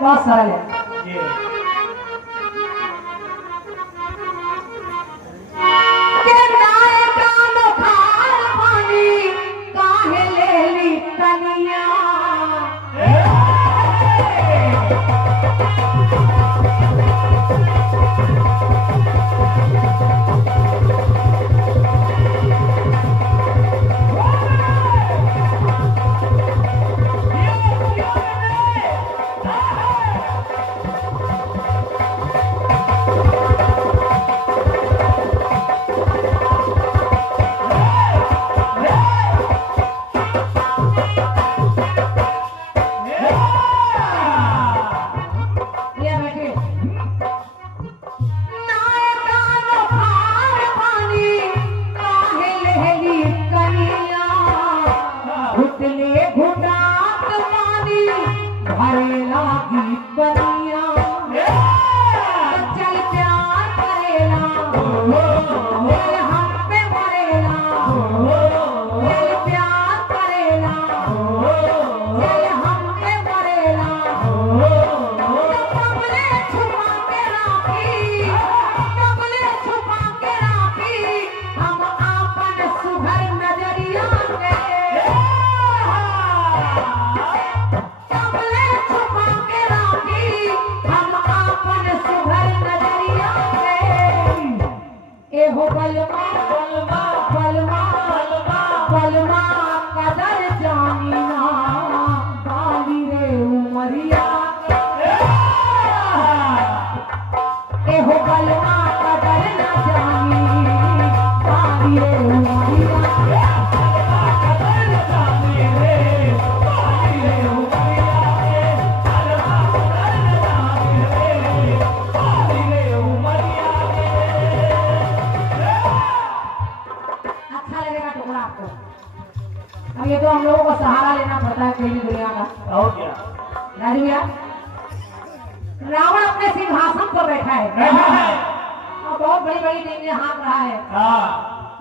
बहुत सरल है। ये तो हम लोगों को सहारा लेना पड़ता है पूरी दुनिया का। और क्या राजू भैया, रावण अपने सिंहासन पर बैठा है और बहुत बड़ी बड़ी टीमें हाँक रहा है।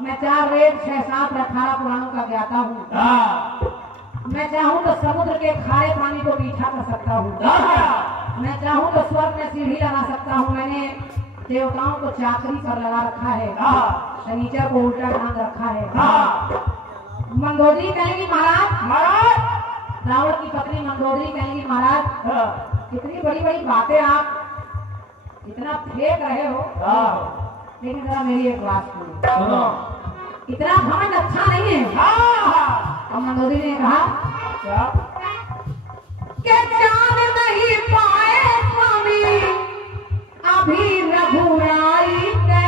मैं 4 वेद 6 7 18 पुराणों का ज्ञाता हूँ। मैं चाहूँ तो समुद्र के खारे पानी को मीठा कर सकता हूँ। मैं चाहूँ तो स्वर्ग में सीढ़ी लगा सकता हूँ। मैंने देवताओं को चाकरी पर लगा रखा है, शनिचर को उल्टा बांध रखा है। मंदोदरी कहेंगी महाराज, रावण की पत्नी मंदोदरी कहेंगी महाराज, इतनी बड़ी बड़ी बातें आप इतना फेंक रहे हो, लेकिन जरा मेरी एक बात सुनो, इतना घमंड अच्छा नहीं है। और मंदोदरी ने कहा कि चांद नहीं पाए स्वामी अभी रघुराई के।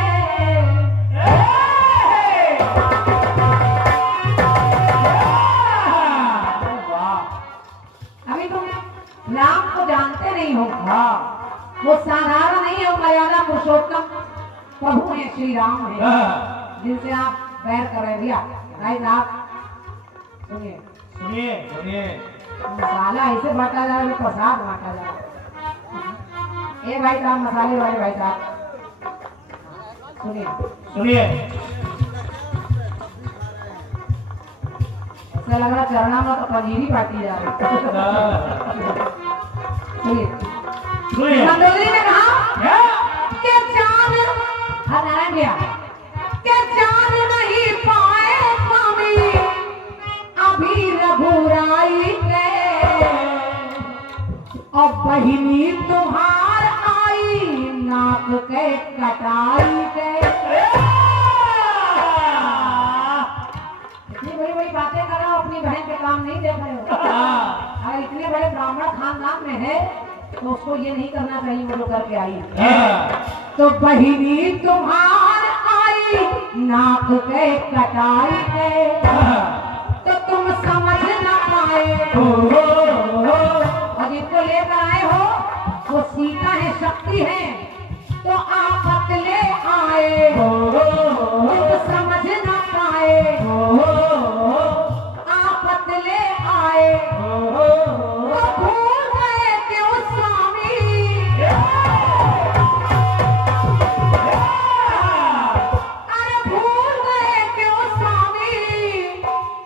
राम को जानते नहीं हो, वो साधारण नहीं है, मर्यादा पुरुषोत्तम प्रभु है, श्री राम है, जिनसे आप बैर कर रहे भैया। भाई साहब सुनिए सुनिए सुनिए, मसाला ऐसे बांटा जा रहा है, प्रसाद बांटा जा रहा है। ए भाई साहब, मसाले वाले भाई साहब सुनिए सुनिए, ऐसा लग रहा चरना में तो पनीर ही बांटी जा रही। सुनिए, मंदोदरी ने कहा कि चांद, हाँ नारायण भैया, कि चांद नहीं पाए स्वामी अभी रघुराई के, और बहिनी तुम्हार आई नाक के कटाई के। इतनी बड़ी बड़ी बातें कर रहे हो, अपनी बहन के काम नहीं देख रहे हो। अगर इतने बड़े ब्राह्मण खानदान में है तो उसको ये नहीं करना चाहिए वो जो करके आई है। तो बहिनी तुम्हार आई नाक के कटाई के, तो तुम समझ ना पाए, और जिनको लेकर आए हो वो सीता है, शक्ति है, तो आफत ले आए, तुम समझ ना पाए, आफत ले आए, तो भूल गए क्यों स्वामी, अरे भूल गए क्यों स्वामी,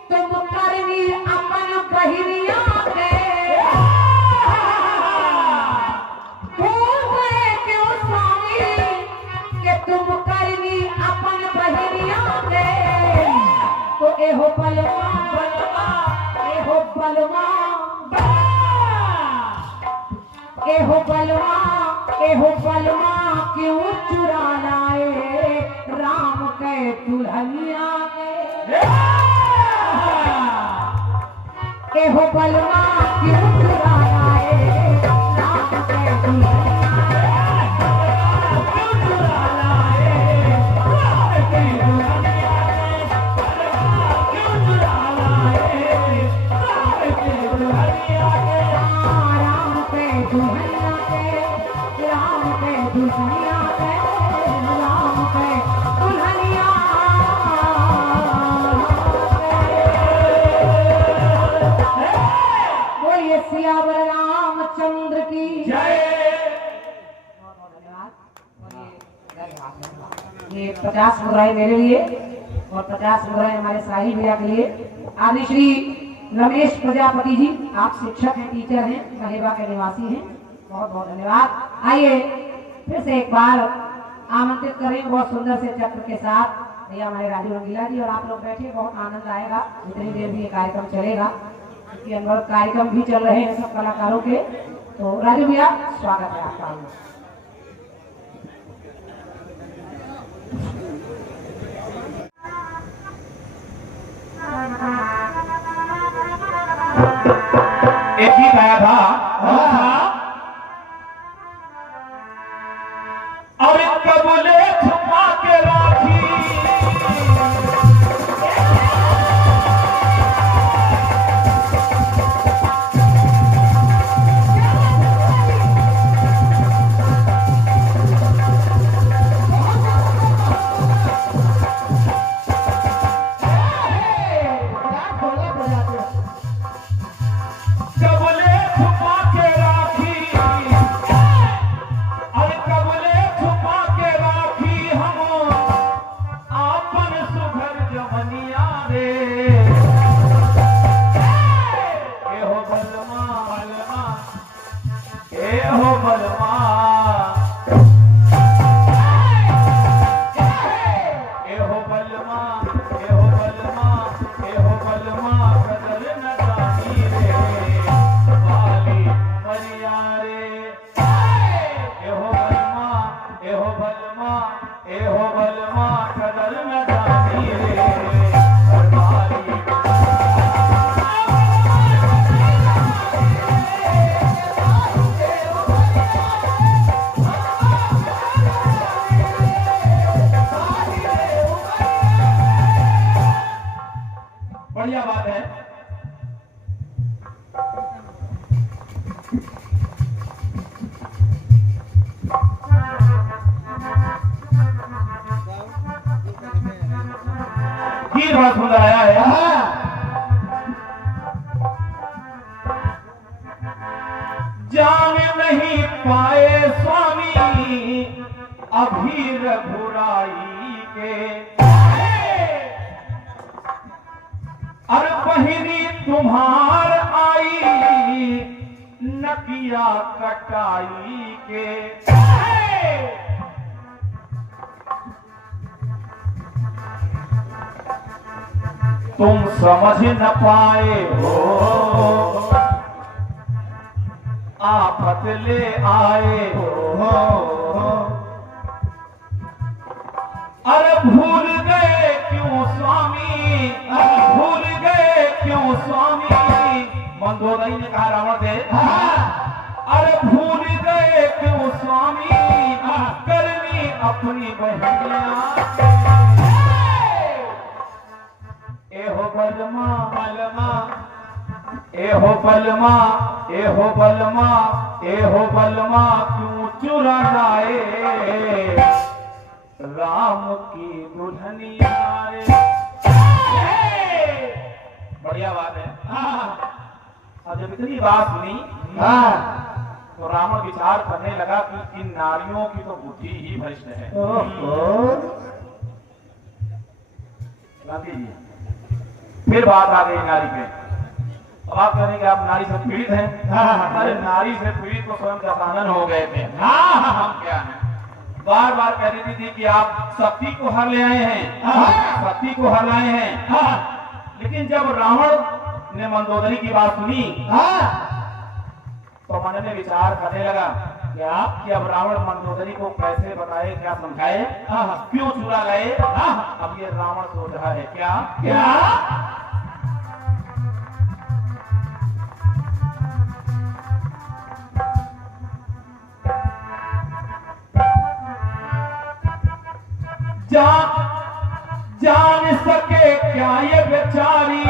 तुम करनी अपन बहिनिया के। एहो बलवा क्यों चुरा लाए राम के दुल्हनिया के। एहो बलवा क्यों चुरा लाए राम के दुल्हनिया सियावर रामचंद्र की जय। ये 50 मुद्राएं मेरे लिए और 50 मुद्राएं हमारे साहिल भैया के लिए। आदि श्री रमेश प्रजापति जी, आप शिक्षक हैं, टीचर हैं, मलेबा के निवासी हैं, बहुत बहुत धन्यवाद। आइए फिर से एक बार आमंत्रित करें बहुत सुंदर से चक्र के साथ भैया हमारे राजू रंगीला जी। और आप लोग बैठे, बहुत आनंद आएगा जितनी देर भी ये कार्यक्रम चलेगा, क्योंकि अंदर कार्यक्रम भी चल रहे हैं सब कलाकारों के। तो राजू भैया स्वागत है आपका। एक ही गाया था और कबूले छुपा के राखी बढ़िया बात है। गीत बहुत सुंदर आया है। जान नहीं पाए स्वामी अभी रघुराई के, अर बहिनी तुम्हार आई नकिया कटाई के। तुम समझ न पाए हो आफत ले आए हो, अरे भूल गए क्यों स्वामी, भूल गए क्यों स्वामी। मंदोदरी ने कहा रावण से, अरे भूल गए क्यों स्वामी करनी अपनी बहनिया। एहो बलमा बलमा, एहो बलमा, एहो बलमा, एहो बलमा क्यों चुरा लाए राम की दुल्हनिया। बढ़िया बात है। और जब इतनी बात सुनी तो रावण विचार करने लगा कि इन नारियों की तो बुद्धि ही भ्रष्ट है। गांधी जी फिर बात आ गई नारी पे। अब आप कह रहे कि आप नारी से पीड़ित हैं। अरे नारी से पीड़ित तो स्वयं दशानन हो गए थे। हम क्या हैं, बार बार कह रही थी कि आप सती को हर ले आए हैं, सती को हर लाए हैं। लेकिन जब रावण ने मंदोदरी की बात सुनी तो मन में विचार करने लगा क्या कि अब रावण मंदोदरी को कैसे बताए, क्या समझाए, क्यों चुरा गए। अब ये रावण सोच रहा है क्या क्या जान सके क्या ये बेचारी,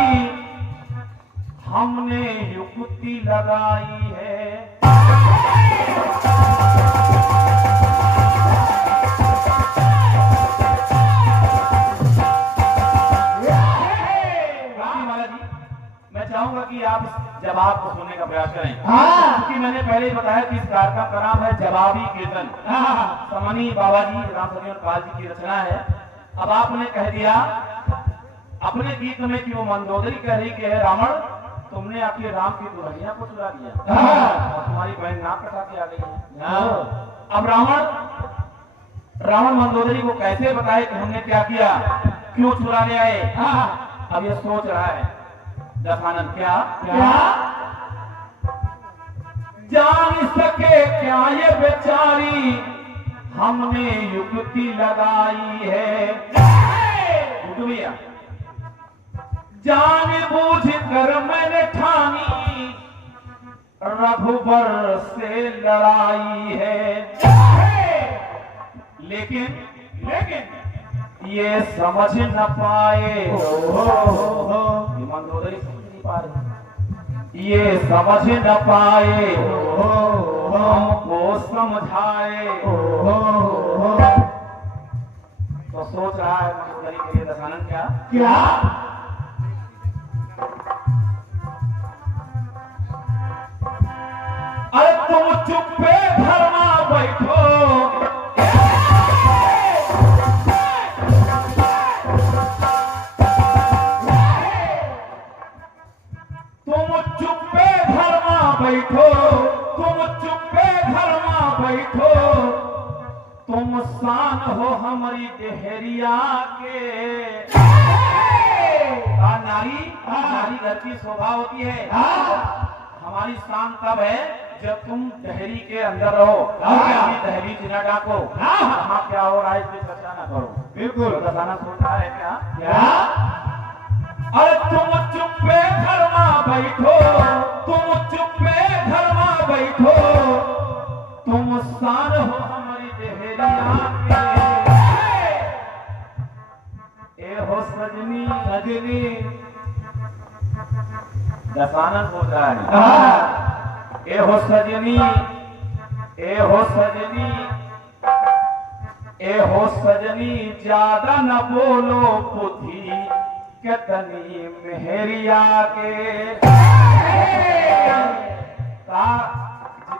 हमने युक्ति लगाई है। महाराज जी, मैं चाहूंगा कि आप इस जवाब को सुनने का प्रयास करें, क्योंकि मैंने पहले ही बताया कि इस कार्यक्रम का नाम है जवाबी कीर्तन। समनी बाबा जी रामसरी और पाल जी की रचना है। अब आपने कह दिया अपने गीत में कि वो मंदोदरी कह रही कि रावण तुमने आपके राम की दुल्हनिया को चुरा दिया और तुम्हारी बहन नाक कटा के आ गई है। अब रावण मंदोदरी को कैसे बताए कि हमने क्या किया, क्यों चुराने आए। अब ये सोच रहा है दशानन क्या क्या जान सके क्या ये बेचारी, हमने युक्ति लगाई है। भैया जान बूझ कर मैंने ठानी, रघुबर से लड़ाई है। लेकिन ये समझ न पाए, मंदोदरी समझ नहीं पा रही, ये समझ न पाए, हमको समझाए। तो सोच रहा है मंदोदरी के लिए दशानन क्या क्या अरे तुम चुप्पे धर्मा बैठो, तुम चुप्पे धर्मा बैठो, तुम चुप्पे धर्मा बैठो, तुम शान हो हमारी देहरिया के। नारी घर की शोभा होती है। हमारी शान तब है जब तुम दहरी के अंदर रहो, दहली चिना डाको, वहाँ क्या हो रहा है इसकी चर्चा न करो। बिल्कुल बताना सोच रहा है क्या क्या अरे तुम चुप्पे धर्मा बैठो, तुम चुप्पे धर्मा बैठो, तुम शान हो हमारी देहरिया के। ए हो सजनी सजनी, दशानन सोच रहा है ए हो सजनी, ए हो सजनी, ए हो सजनी, ज्यादा न बोलो बुद्धि कितनी मेहरिया के।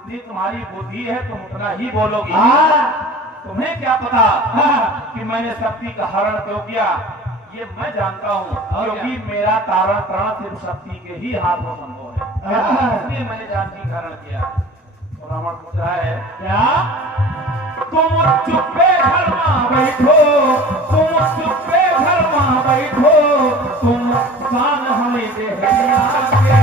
जितनी तुम्हारी बुद्धि है तुम उतना ही बोलोगी। तुम्हें क्या पता कि मैंने शक्ति का हरण क्यों किया, ये मैं जानता हूँ, क्योंकि मेरा तारण तरण सिर्फ शक्ति के ही हाथ में संभव है, इसलिए मैंने जानकी हरण किया। तो रावण पूछ रहा है क्या तुम चुप्पे धर्मा बैठो, तुम चुप्पे धर्मा बैठो, तुम शान हमें देहरिया के।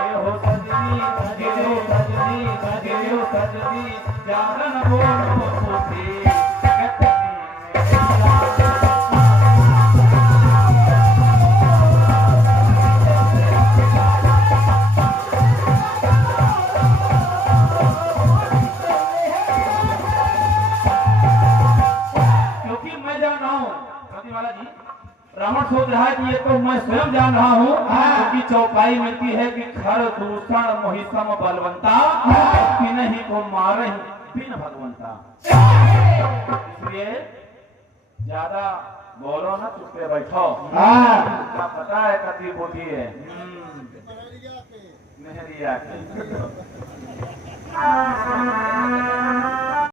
ए हो सजनी सजनी सजनी सजनी सजनी, जागरण बोलो बुद्धि रावण सोच रहा है कि ये तो मैं स्वयं जान रहा हूँ, क्योंकि चौपाई मिलती है कि खर दूषण मोहिसम बलवंता, कि नहीं को मारे बिन भगवंता। इसलिए ज्यादा बोलो ना, चुप्पे बैठो। क्या पता है कति बुद्धि है मेहरिया के।